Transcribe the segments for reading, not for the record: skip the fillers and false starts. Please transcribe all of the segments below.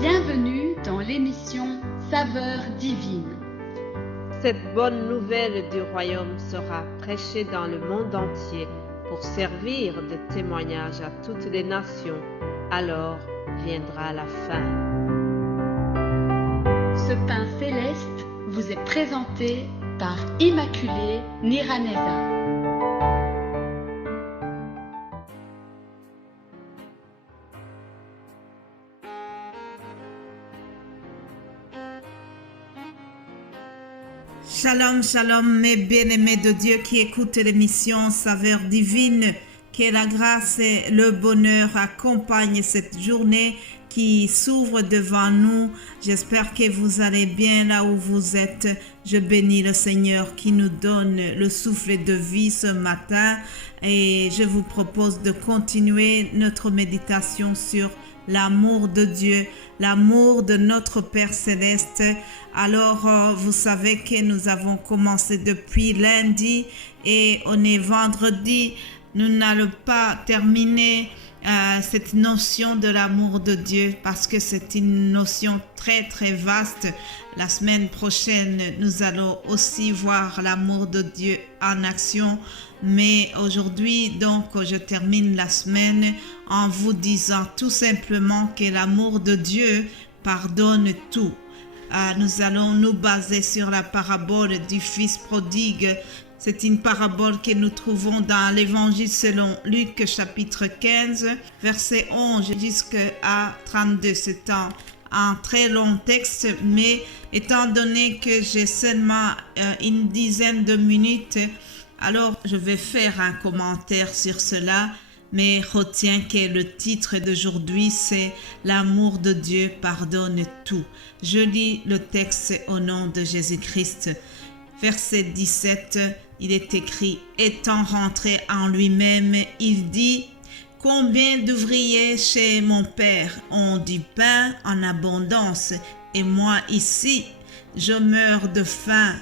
Bienvenue dans l'émission Saveurs divines. Cette bonne nouvelle du royaume sera prêchée dans le monde entier pour servir de témoignage à toutes les nations. Alors viendra la fin. Ce pain céleste vous est présenté par Immaculée Niraneza. Shalom, shalom, mes bien-aimés de Dieu qui écoutent l'émission Saveurs divines. Que la grâce et le bonheur accompagnent cette journée qui s'ouvre devant nous. J'espère que vous allez bien là où vous êtes. Je bénis le Seigneur qui nous donne le souffle de vie ce matin et je vous propose de continuer notre méditation sur l'amour de Dieu, l'amour de notre Père Céleste. Alors, vous savez que nous avons commencé depuis lundi et on est vendredi. Nous n'allons pas terminer cette notion de l'amour de Dieu parce que c'est une notion très très vaste. La semaine prochaine, nous allons aussi voir l'amour de Dieu en action. Mais aujourd'hui, donc, je termine la semaine en vous disant tout simplement que l'amour de Dieu pardonne tout. Nous allons nous baser sur la parabole du Fils prodigue. C'est une parabole que nous trouvons dans l'Évangile selon Luc chapitre 15, verset 11 jusqu'à 32. C'est un très long texte, mais étant donné que j'ai seulement une dizaine de minutes, alors je vais faire un commentaire sur cela, mais retiens que le titre d'aujourd'hui c'est « L'amour de Dieu pardonne tout ». Je lis le texte au nom de Jésus-Christ. Verset 17, il est écrit « Étant rentré en lui-même, il dit « Combien d'ouvriers chez mon père ont du pain en abondance, et moi ici, je meurs de faim.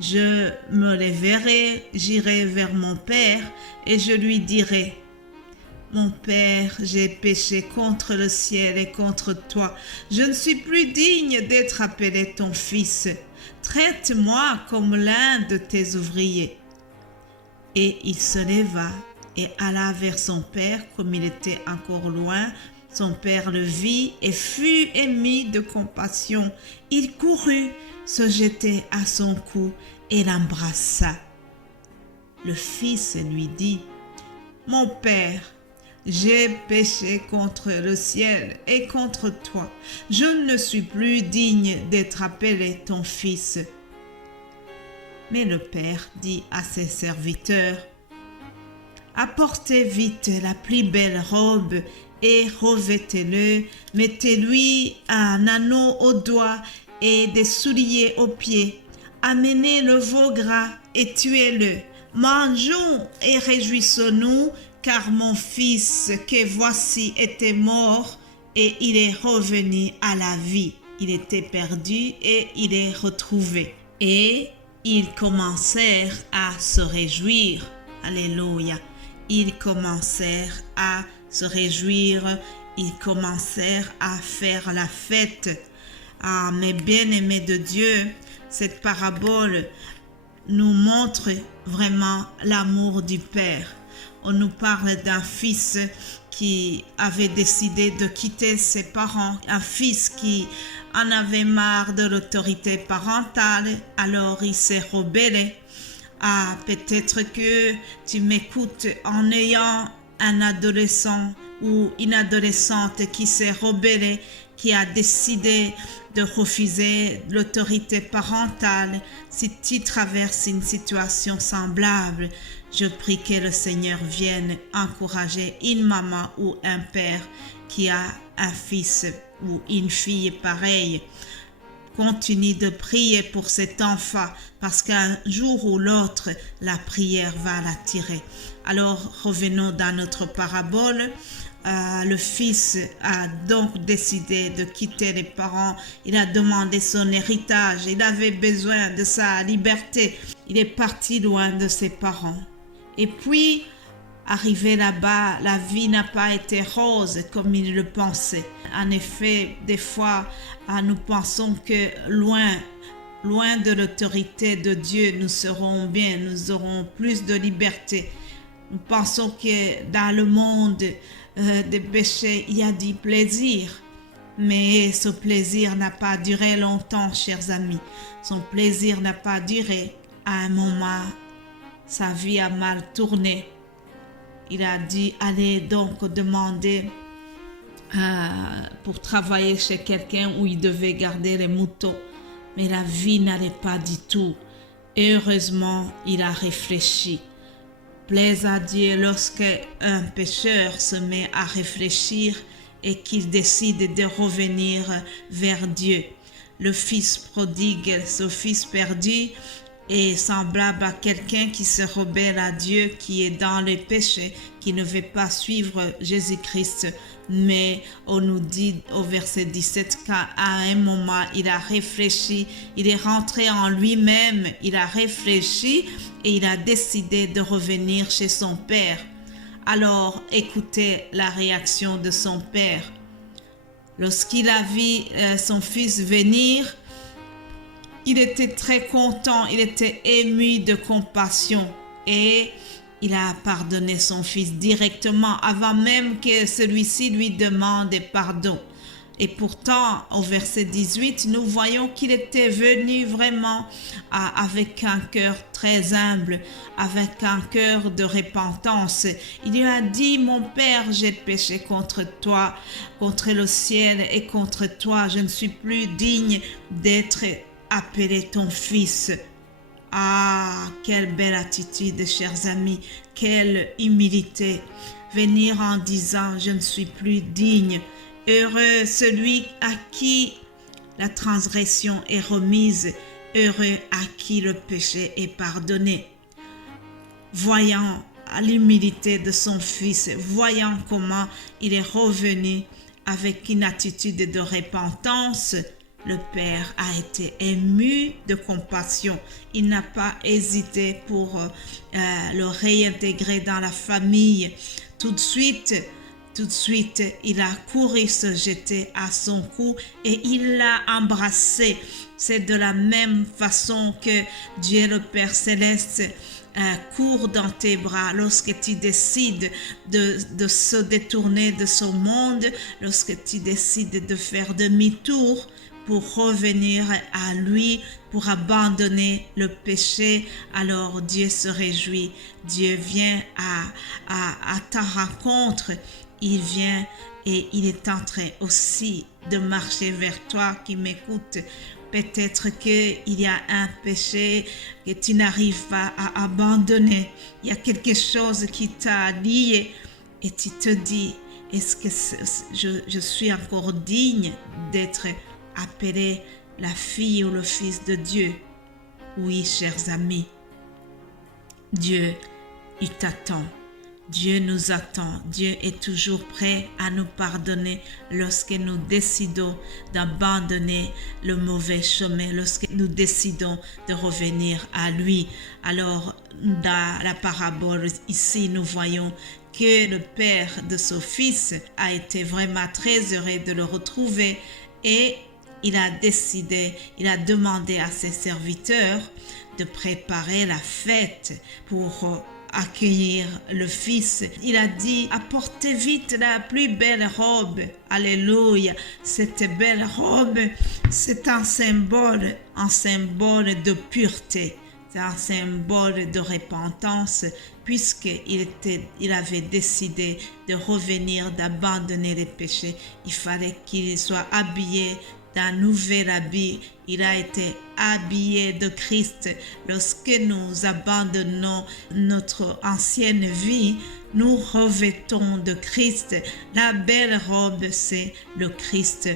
Je me lèverai, j'irai vers mon père, et je lui dirai « Mon père, j'ai péché contre le ciel et contre toi. Je ne suis plus digne d'être appelé ton fils. Traite-moi comme l'un de tes ouvriers. » Et il se leva et alla vers son père, comme il était encore loin. Son père le vit et fut ému de compassion. Il courut, se jetait à son cou et l'embrassa. Le fils lui dit « Mon père, j'ai péché contre le ciel et contre toi. Je ne suis plus digne d'être appelé ton fils. » Mais le père dit à ses serviteurs « Apportez vite la plus belle robe et revêtez-le, mettez-lui un anneau au doigt et des souliers aux pieds. Amenez le veau gras et tuez-le. Mangeons et réjouissons-nous, car mon fils que voici était mort et il est revenu à la vie. Il était perdu et il est retrouvé. » Et ils commencèrent à se réjouir. Alléluia. Ils commencèrent à se réjouir. Ils commencèrent à faire la fête. Ah, mes bien-aimés de Dieu, cette parabole nous montre vraiment l'amour du Père. On nous parle d'un fils qui avait décidé de quitter ses parents, un fils qui en avait marre de l'autorité parentale, alors il s'est rebellé. Ah, peut-être que tu m'écoutes en ayant un adolescent ou une adolescente qui s'est rebellée, qui a décidé de refuser l'autorité parentale. Si tu traverses une situation semblable, je prie que le Seigneur vienne encourager une maman ou un père qui a un fils ou une fille pareille. Continue de prier pour cet enfant parce qu'un jour ou l'autre, la prière va l'attirer. Alors, revenons dans notre parabole. Le fils a donc décidé de quitter les parents. Il a demandé son héritage. Il avait besoin de sa liberté. Il est parti loin de ses parents. Et puis, Arrivé là-bas, la vie n'a pas été rose comme il le pensait. En effet, des fois, nous pensons que loin de l'autorité de Dieu, nous serons bien, nous aurons plus de liberté. Nous pensons que dans le monde des péchés, il y a du plaisir. Mais ce plaisir n'a pas duré longtemps, chers amis. Son plaisir n'a pas duré. À un moment, sa vie a mal tourné. Il a dit aller donc demander pour travailler chez quelqu'un où il devait garder les moutons. Mais la vie n'allait pas du tout. Et heureusement, il a réfléchi. Plaise à Dieu lorsque un pécheur se met à réfléchir et qu'il décide de revenir vers Dieu. Le fils prodigue, ce fils perdu, est semblable à quelqu'un qui se rebelle à Dieu, qui est dans le péché, qui ne veut pas suivre Jésus-Christ. Mais on nous dit au verset 17 qu'à un moment, il a réfléchi, il est rentré en lui-même, il a réfléchi et il a décidé de revenir chez son père. Alors, écoutez la réaction de son père. Lorsqu'il a vu son fils venir, il était très content, il était ému de compassion et il a pardonné son fils directement avant même que celui-ci lui demande pardon. Et pourtant, au verset 18, nous voyons qu'il était venu vraiment avec un cœur très humble, avec un cœur de repentance. Il lui a dit, mon père, j'ai péché contre toi, contre le ciel et contre toi. Je ne suis plus digne d'être appelé ton fils. Ah, quelle belle attitude, chers amis, quelle humilité. Venir en disant, je ne suis plus digne. Heureux celui à qui la transgression est remise, heureux à qui le péché est pardonné. Voyant l'humilité de son fils, voyant comment il est revenu avec une attitude de repentance, le père a été ému de compassion. Il n'a pas hésité pour le réintégrer dans la famille. Tout de suite, il a couru se jeter à son cou et il l'a embrassé. C'est de la même façon que Dieu le Père Céleste court dans tes bras lorsque tu décides de se détourner de ce monde, lorsque tu décides de faire demi-tour pour revenir à lui, pour abandonner le péché. Alors Dieu se réjouit. Dieu vient à ta rencontre. Il vient et il est en train aussi de marcher vers toi qui m'écoute. Peut-être qu'il y a un péché que tu n'arrives pas à abandonner. Il y a quelque chose qui t'a lié et tu te dis, est-ce que je suis encore digne d'être appelé la fille ou le fils de Dieu? Oui, chers amis, Dieu, il t'attend. Dieu nous attend. Dieu est toujours prêt à nous pardonner lorsque nous décidons d'abandonner le mauvais chemin, lorsque nous décidons de revenir à lui. Alors, dans la parabole ici, nous voyons que le père de son fils a été vraiment très heureux de le retrouver et il a demandé à ses serviteurs de préparer la fête pour accueillir le fils. Il a dit, apportez vite la plus belle robe. Alléluia. Cette belle robe, c'est un symbole de pureté. C'est un symbole de repentance puisqu'il avait décidé de revenir, d'abandonner les péchés. Il fallait qu'il soit habillé d'un nouvel habit. Il a été habillé de Christ. Lorsque nous abandonnons notre ancienne vie, nous revêtons de Christ. La belle robe, c'est le Christ.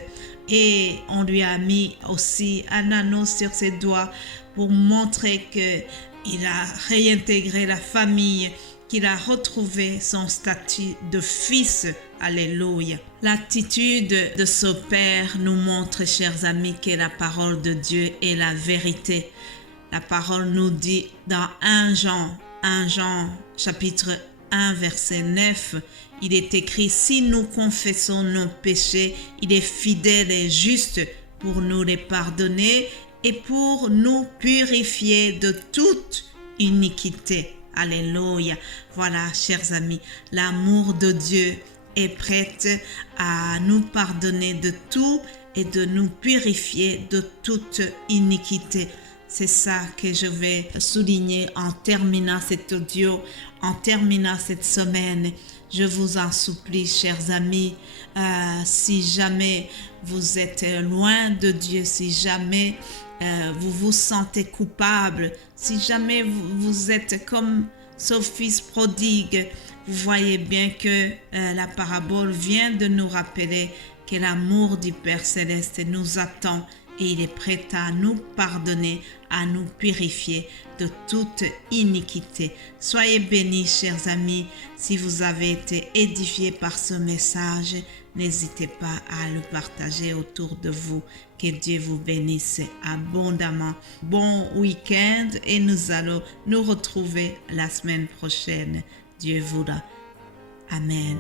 Et on lui a mis aussi un anneau sur ses doigts pour montrer qu'il a réintégré la famille, qu'il a retrouvé son statut de fils. Alléluia. L'attitude de ce Père nous montre, chers amis, que la parole de Dieu est la vérité. La parole nous dit dans 1 Jean chapitre 1, verset 9, il est écrit, si nous confessons nos péchés, il est fidèle et juste pour nous les pardonner et pour nous purifier de toute iniquité. Alléluia. Voilà, chers amis, l'amour de Dieu est prêt à nous pardonner de tout et de nous purifier de toute iniquité. C'est ça que je vais souligner en terminant cet audio, en terminant cette semaine. Je vous en supplie, chers amis, si jamais vous êtes loin de Dieu, si jamais vous vous sentez coupable, si jamais vous êtes comme ce fils prodigue, vous voyez bien que la parabole vient de nous rappeler que l'amour du Père Céleste nous attend et il est prêt à nous pardonner, à nous purifier de toute iniquité. Soyez bénis, chers amis. Si vous avez été édifiés par ce message, n'hésitez pas à le partager autour de vous. Que Dieu vous bénisse abondamment. Bon week-end et nous allons nous retrouver la semaine prochaine. Dieu voudra. Amen.